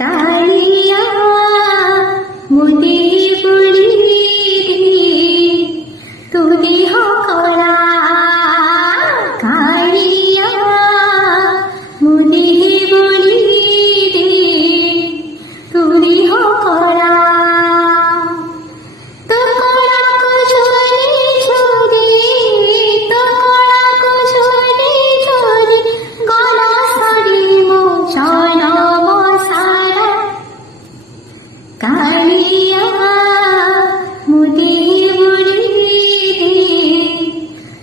কালিয়া মুদি বুড়ি তুলি হকরা কালিয়া মুদি বুড়ি তুলি হকরা কালিয়া মুদি বুড়ি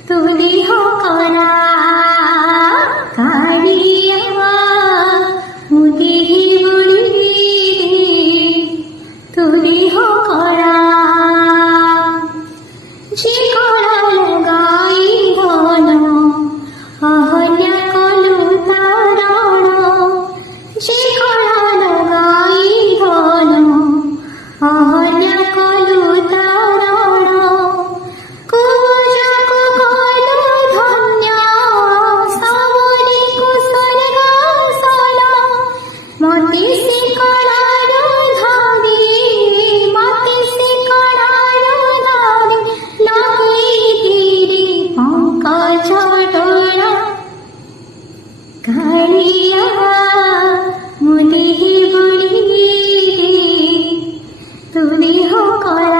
তুলি হকরা কালিয়া মুদি বুড়ি তুলি হকরা শিকড় লগাই ধন অহল্যা কলু তারণ শিকড় লগাই ধন অহল্যা কলু তারণ কুজকু কলু ধন্য সবরি কুশল গাসল মতি শিকড়ার ধরি মতি শিকড়ার ধরি লগেইতিরি পঙ্কজ ডোরা কালিয়া মুদি বুড়ি তুলি হকরা